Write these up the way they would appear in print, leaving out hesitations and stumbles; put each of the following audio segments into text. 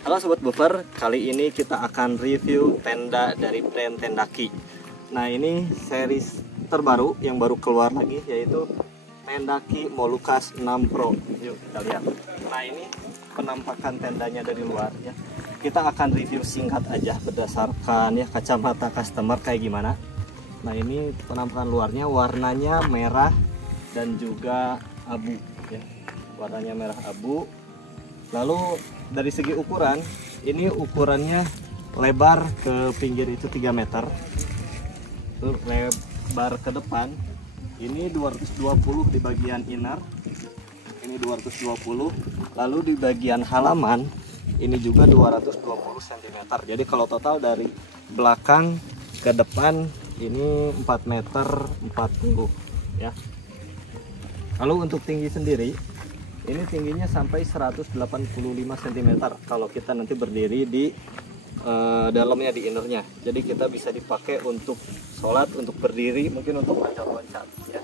Halo Sobat Buffer, kali ini kita akan review tenda dari brand Tendaki. Nah, ini series terbaru yang baru keluar lagi, yaitu Tendaki Molucas 6 Pro. Yuk kita lihat. Nah, ini penampakan tendanya dari luar ya. Kita akan review singkat aja berdasarkan ya kacamata customer kayak gimana. Nah, ini penampakan luarnya, warnanya merah dan juga abu ya. Warnanya merah abu. Lalu dari segi ukuran, ini ukurannya lebar ke pinggir itu 3 meter. Terus lebar ke depan ini 220 di bagian inner. Ini 220. Lalu di bagian halaman ini juga 220 cm. Jadi kalau total dari belakang ke depan ini 4 meter 40 ya. Lalu untuk tinggi sendiri, ini tingginya sampai 185 cm kalau kita nanti berdiri di dalamnya, di innernya. Jadi kita bisa dipakai untuk sholat, untuk berdiri, mungkin untuk loncat-loncat ya.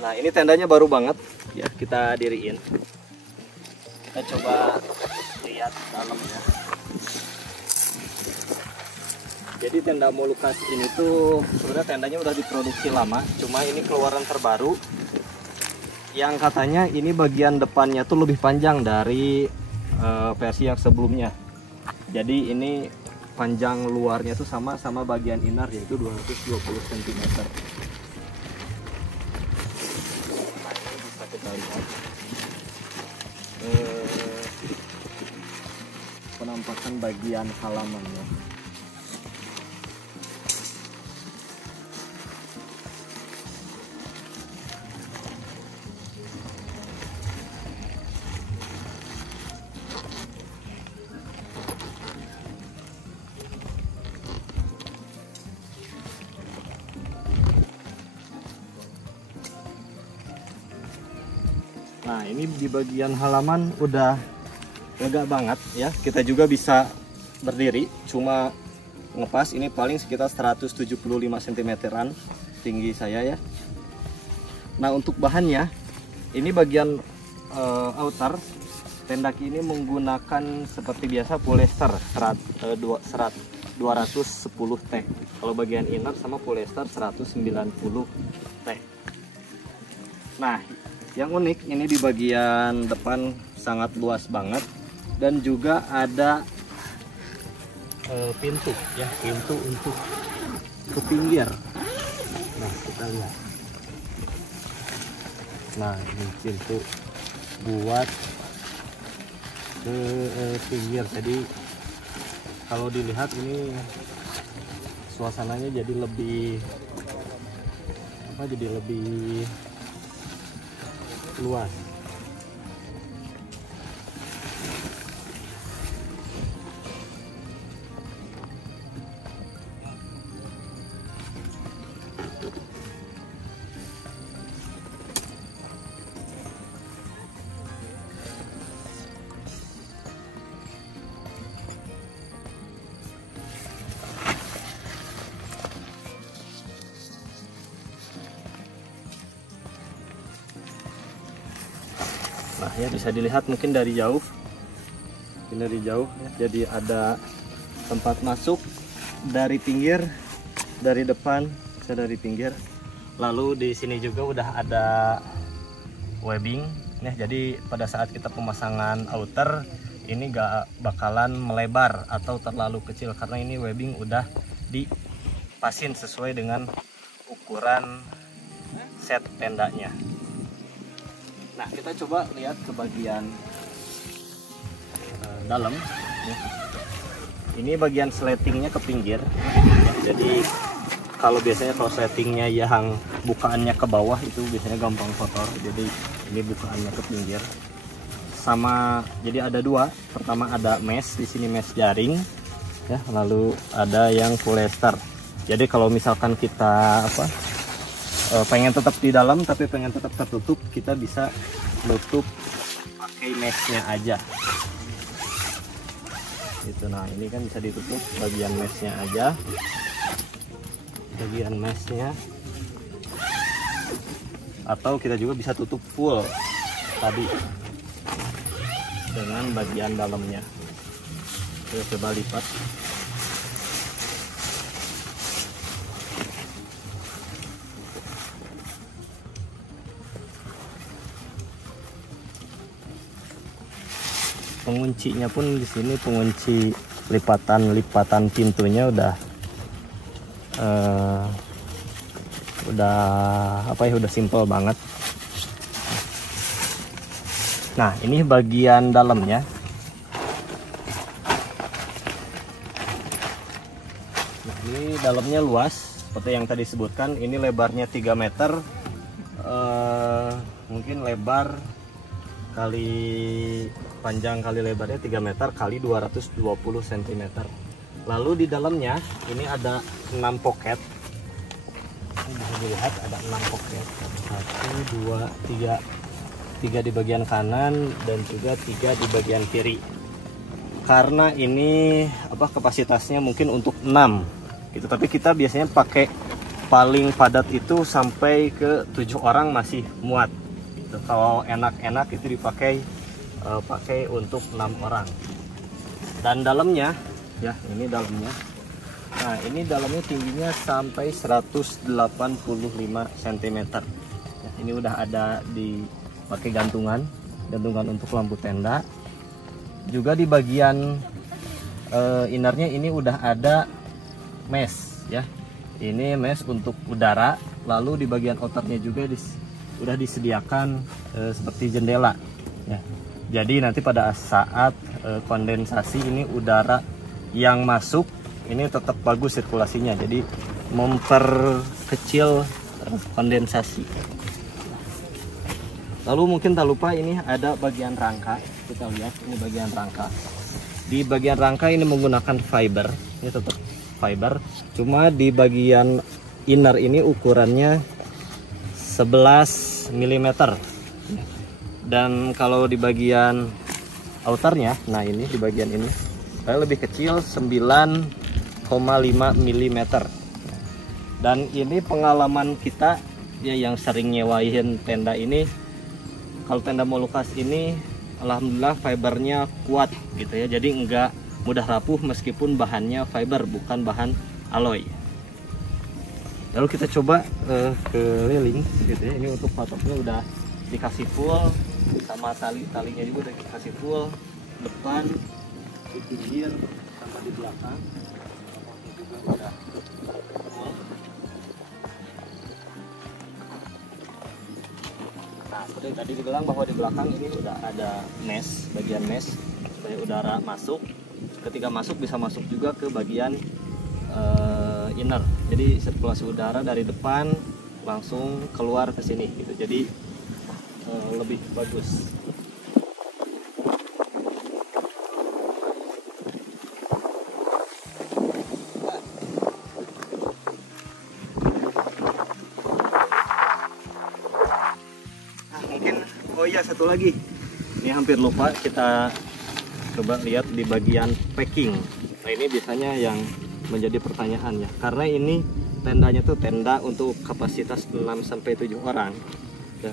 Nah, ini tendanya baru banget ya, kita diriin. Kita coba lihat dalamnya. Jadi tenda Molucas ini tuh sebenarnya tendanya udah diproduksi lama, cuma ini keluaran terbaru yang katanya ini bagian depannya tuh lebih panjang dari versi yang sebelumnya. Jadi ini panjang luarnya tuh sama bagian inner, yaitu 220 cm. Nah, ini bisa kita lihat penampakan bagian halamannya. Nah, ini di bagian halaman udah lega banget ya. Kita juga bisa berdiri, cuma ngepas ini paling sekitar 175 cm-an tinggi saya ya. Nah, untuk bahannya ini bagian outer Tendaki ini menggunakan seperti biasa polyester 210T. Kalau bagian inner sama polyester 190T. Nah, yang unik ini di bagian depan sangat luas banget, dan juga ada pintu ya, pintu untuk ke pinggir. Nah, kita lihat. Nah, ini pintu buat ke pinggir. Jadi kalau dilihat ini suasananya jadi lebih jadi lebih luas. Nah ya, bisa dilihat mungkin dari jauh, ya. Jadi ada tempat masuk dari pinggir, dari depan, bisa dari pinggir. Lalu di sini juga udah ada webbing ya. Jadi pada saat kita pemasangan outer ini gak bakalan melebar atau terlalu kecil, karena ini webbing udah dipasin sesuai dengan ukuran set tendanya. Nah, kita coba lihat ke bagian dalam ya. Ini bagian sletingnya ke pinggir ya. Jadi kalau biasanya kalau sletingnya yang bukaannya ke bawah itu biasanya gampang kotor. Jadi ini bukaannya ke pinggir. Sama, jadi ada dua. Pertama ada mesh, di sini mesh jaring ya, lalu ada yang polyester. Jadi kalau misalkan kita pengen tetap di dalam tapi pengen tetap tertutup, kita bisa nutup pakai meshnya aja gitu. Nah, ini kan bisa ditutup bagian meshnya aja, bagian meshnya, atau kita juga bisa tutup full tadi dengan bagian dalamnya. Kita coba lipat. Penguncinya pun di sini pengunci lipatan pintunya udah udah simple banget. Nah, ini bagian dalamnya. Nah, ini dalamnya luas seperti yang tadi sebutkan. Ini lebarnya 3 meter, mungkin lebar kali panjang kali lebarnya 3 meter kali 220 cm. Lalu di dalamnya ini ada 6 pocket. Ini bisa dilihat ada 6 pocket. 1, 2, 3 di bagian kanan dan juga 3 di bagian kiri. Karena ini kapasitasnya mungkin untuk 6 gitu, tapi kita biasanya pakai paling padat itu sampai ke 7 orang masih muat. Kalau enak-enak itu dipakai untuk 6 orang. Dan dalamnya ya, ini dalamnya. Nah, ini dalamnya tingginya sampai 185 cm. Ya, ini udah ada pakai gantungan untuk lampu tenda. Juga di bagian innernya ini udah ada mesh ya. Ini mesh untuk udara. Lalu di bagian outernya juga udah disediakan seperti jendela ya. Jadi nanti pada saat kondensasi ini udara yang masuk ini tetap bagus sirkulasinya, jadi memperkecil kondensasi. Lalu mungkin tak lupa ini ada bagian rangka. Kita lihat ini bagian rangka. Di bagian rangka ini menggunakan fiber, ini tetap fiber, cuma di bagian inner ini ukurannya 11 mm. Dan kalau di bagian outernya, nah ini di bagian ini lebih kecil, 9,5 mm. Dan ini pengalaman kita ya yang sering nyewain tenda ini, kalau tenda Molucas ini alhamdulillah fibernya kuat gitu ya, jadi enggak mudah rapuh meskipun bahannya fiber bukan bahan alloy. Lalu kita coba keliling gitu ya. Ini untuk patoknya udah dikasih full, sama talinya juga udah dikasih full, depan, di pinggir, sama di belakang. Patoknya juga udah full. Nah, seperti tadi dibilang bahwa di belakang ini udah ada mesh, bagian mesh supaya udara masuk. Ketika masuk bisa masuk juga ke bagian inner. Jadi sirkulasi udara dari depan langsung keluar ke sini gitu. Jadi lebih bagus. Nah, mungkin iya satu lagi. Ini hampir lupa, kita coba lihat di bagian packing. Nah, ini biasanya yang menjadi pertanyaan ya, karena ini tendanya tuh tenda untuk kapasitas 6-7 orang ya.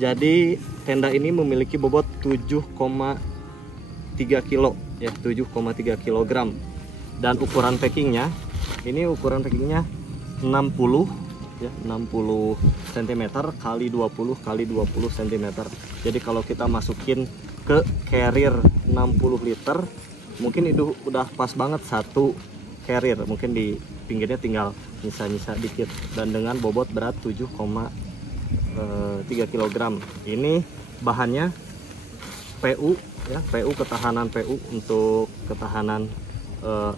Jadi tenda ini memiliki bobot 7,3 kilo ya, 7,3 kg. Dan ukuran packingnya, ini ukuran packingnya 60 ya, 60 cm kali 20 kali 20 cm. Jadi kalau kita masukin ke carrier 60 liter, mungkin itu udah pas banget satu carrier. Mungkin di pinggirnya tinggal nyisa-nyisa dikit. Dan dengan bobot berat 7,3 kg. Ini bahannya PU ya, PU, ketahanan PU untuk ketahanan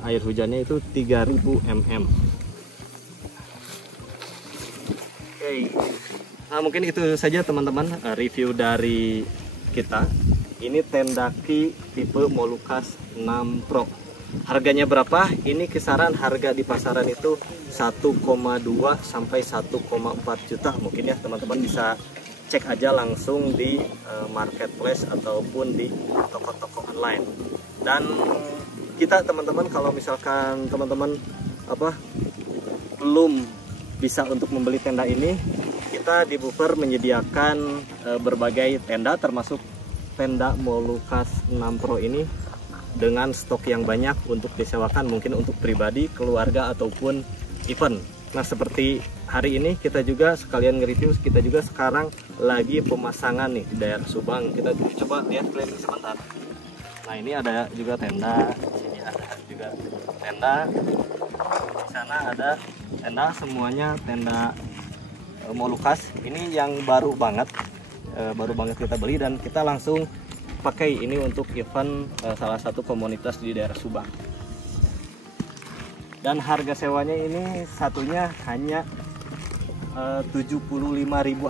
air hujannya itu 3000 mm. Oke. Nah, mungkin itu saja teman-teman review dari kita. Ini tendaki tipe Molucas 6 Pro. Harganya berapa? Ini kisaran harga di pasaran itu 1,2 sampai 1,4 juta. Mungkin ya teman-teman bisa cek aja langsung di marketplace ataupun di toko-toko online. Dan kita teman-teman, kalau misalkan teman-teman belum bisa untuk membeli tenda ini, kita di Buffer menyediakan berbagai tenda termasuk tenda Molucas 6 Pro ini dengan stok yang banyak untuk disewakan, mungkin untuk pribadi, keluarga, ataupun event. Nah, seperti hari ini kita juga sekalian nge-review, kita juga sekarang lagi pemasangan nih di daerah Subang. Kita coba lihat keliling sebentar. Nah, ini ada juga tenda, di sini ada juga tenda, di sana ada tenda, semuanya tenda Molucas. Ini yang baru banget kita beli dan kita langsung pakai ini untuk event salah satu komunitas di daerah Subang. Dan harga sewanya ini satunya hanya 75.000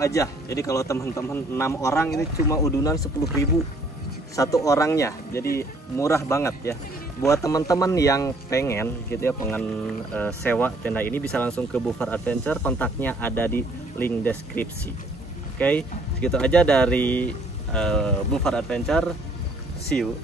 aja. Jadi kalau teman-teman 6 orang ini cuma udunan 10.000 satu orangnya. Jadi murah banget ya. Buat teman-teman yang pengen gitu ya, pengen sewa tenda ini, bisa langsung ke Buffer Adventure, kontaknya ada di link deskripsi. Oke, segitu aja dari Buffer Adventure. See you.